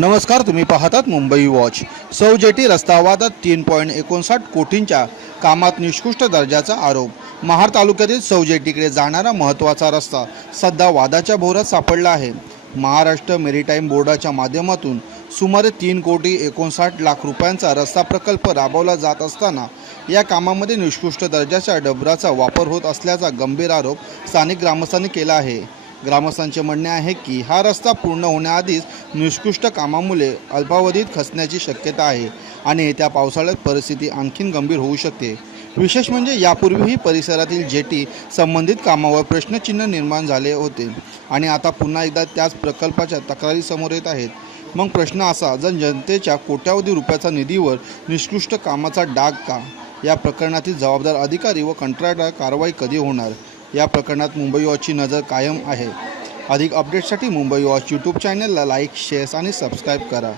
नमस्कार, तुम्ही पाहतात मुंबई वॉच। सौजेटी रस्ता वादात 3.59 कोटींच्या कामात निकृष्ट दर्जाचा आरोप। महाड तालुक्यातील सौजेटीकडे जाणारा महत्त्वाचा रस्ता सध्या वादाच्या भोवऱ्यात सापडला आहे। महाराष्ट्र मेरीटाईम बोर्डाच्या माध्यमातून सुमारे 3,59,00,000 रुपयांचा रस्ता प्रकल्प राबवला जात असताना या कामामध्ये निकृष्ट दर्जाच्या डबराचा वापर होत असल्याचा गंभीर आरोप स्थानिक ग्रामस्थांनी केला आहे। ग्रामस्थांचे म्हणणे आहे की हा रस्ता पूर्ण होण्याआधीच निकृष्ट कामामुळे अल्पावधीत खचण्याची शक्यता आहे आणि येत्या पावसाळ्यात परिस्थिती आणखीन गंभीर होऊ शकते। विशेष म्हणजे यापूर्वीही परिसरातील जेटी संबंधित कामावर प्रश्नचिन्ह निर्माण झाले होते आणि आता पुन्हा एकदा त्याच प्रकल्पाच्या तक्रारी समोर येत आहेत। मग प्रश्न असा, जर जनतेच्या कोट्यावधी रुपयाचा निधीवर निकृष्ट कामाचा डाग का? या प्रकरणातील जबाबदार अधिकारी व कंत्राटदार कारवाई कधी होणार? या प्रकरणात मुंबई वॉचची नजर कायम आहे। अधिक अपडेट्ससाठी मुंबई वॉच यूट्यूब चॅनलला लाईक, शेअर आणि सबस्क्राईब करा।